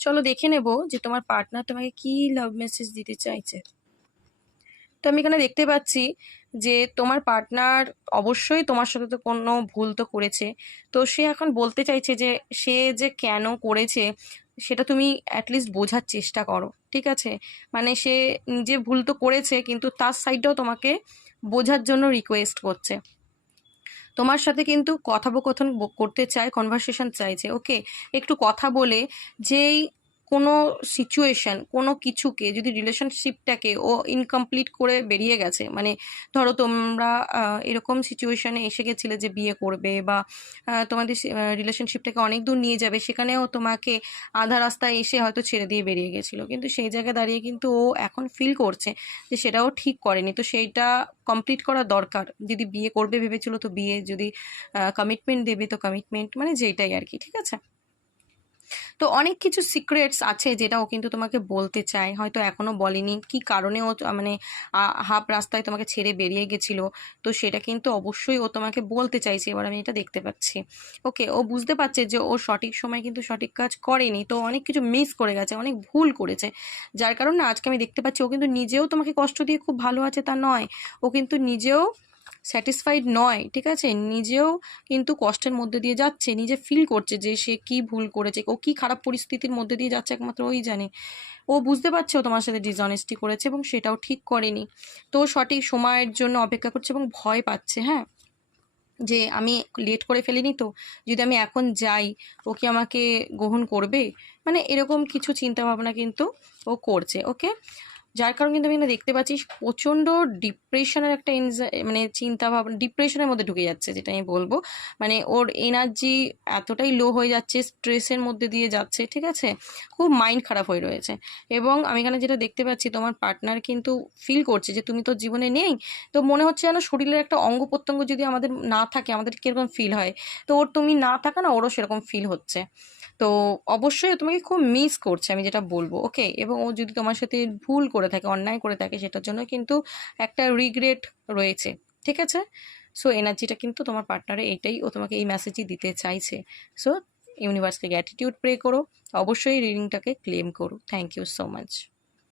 চলো দেখে নেব যে তোমার পার্টনার তোমাকে কি লাভ মেসেজ দিতে চাইছে। তো আমি এখানে দেখতে পাচ্ছি যে তোমার পার্টনার অবশ্যই তোমার সাথে তো কোনো ভুল তো করেছে। তো সে এখন বলতে চাইছে যে সে যে কেন করেছে সেটা তুমি অ্যাটলিস্ট বোঝার চেষ্টা করো, ঠিক আছে? মানে সে নিজে ভুল তো করেছে, কিন্তু তার সাইডটাও তোমাকে বোঝার জন্য রিকোয়েস্ট করছে। তোমার সাথে কিন্তু কথোপকথন করতে চায়, কনভারসেশন চাইছে। ওকে, একটু কথা বলে যেই কোনো সিচুয়েশন, কোনো কিছুকে, যদি রিলেশনশিপটাকে ও ইনকমপ্লিট করে বেরিয়ে গেছে, মানে ধরো তোমরা এরকম সিচুয়েশনে এসে গেছিলে যে বিয়ে করবে বা তোমাদের রিলেশনশিপটাকে অনেক দূর নিয়ে যাবে, সেখানেও তোমাকে আধা রাস্তায় এসে হয়তো ছেড়ে দিয়ে বেরিয়ে গেছিলো, কিন্তু সেই জায়গায় দাঁড়িয়ে কিন্তু ও এখন ফিল করছে যে সেটাও ঠিক করেনি। তো সেইটা কমপ্লিট করা দরকার। যদি বিয়ে করবে ভেবেছিল তো বিয়ে, যদি কমিটমেন্ট দেবে তো কমিটমেন্ট, মানে যেটাই আর কি, ঠিক আছে? তো অনেক কিছু সিক্রেটস আছে যেটা ও কিন্তু তোমাকে বলতে চায়, হয়তো এখনো বলেনি, কি কারণে ও মানে হাফ রাস্তায় তোমাকে ছেড়ে বেরিয়ে গেছিল। তো সেটা কিন্তু অবশ্যই ও তোমাকে বলতে চাইছে, এবার আমি এটা দেখতে পাচ্ছি। ওকে, ও বুঝতে পারছে যে ও সঠিক সময় কিন্তু সঠিক কাজ করেনি, তো অনেক কিছু মিস করে গেছে, অনেক ভুল করেছে, যার কারণে আজকে আমি দেখতে পাচ্ছি ও কিন্তু নিজেও তোমাকে কষ্ট দিয়ে খুব ভালো আছে তা নয়, ও কিন্তু নিজেও স্যাটিসফাইড নয়, ঠিক আছে? নিজেও কিন্তু কষ্টের মধ্যে দিয়ে যাচ্ছে, নিজে ফিল করছে যে সে কি ভুল করেছে, ও কি খারাপ পরিস্থিতির মধ্যে দিয়ে যাচ্ছে একমাত্র ওই জানে। ও বুঝতে পারছে ও তোমার সাথে ডিসঅনেস্টি করেছে এবং সেটাও ঠিক করেনি। তো সঠিক সময়ের জন্য অপেক্ষা করছে এবং ভয় পাচ্ছে, হ্যাঁ, যে আমি লেট করে ফেলিনি তো, যদি আমি এখন যাই ও কি আমাকে গ্রহণ করবে, মানে এরকম কিছু চিন্তা ভাবনা কিন্তু ও করছে। ওকে, যার কারণে কিন্তু আমি এখানে দেখতে পাচ্ছি প্রচণ্ড ডিপ্রেশনের একটা মানে চিন্তা ভাবনা, ডিপ্রেশনের মধ্যে ঢুকে যাচ্ছে, যেটা আমি বলবো। মানে ওর এনার্জি এতটাই লো হয়ে যাচ্ছে, স্ট্রেসের মধ্যে দিয়ে যাচ্ছে, ঠিক আছে? খুব মাইন্ড খারাপ হয়ে রয়েছে। এবং আমি এখানে যেটা দেখতে পাচ্ছি তোমার পার্টনার কিন্তু ফিল করছে যে তুমি তো জীবনে নেই। তো মনে হচ্ছে যেন শরীরের একটা অঙ্গ প্রত্যঙ্গ যদি আমাদের না থাকে আমাদের কীরকম ফিল হয়, তো ওর তুমি না থাকা না, ওরও সেরকম ফিল হচ্ছে। তো অবশ্যই ও তোমাকে খুব মিস করছে, আমি যেটা বলবো। ওকে, এবং ও যদি তোমার সাথে ভুল করে থাকে, অন্যায় করে থাকে, সেটার জন্য কিন্তু একটা রিগ্রেট রয়েছে, ঠিক আছে? সো এনার্জিটা কিন্তু তোমার পার্টনারে এইটাই, ও তোমাকে এই মেসেজই দিতে চাইছে। সো ইউনিভার্সকে গ্র্যাটিটিউড প্রে করো, অবশ্যই রিডিংটাকে ক্লেম করো। Thank you so much.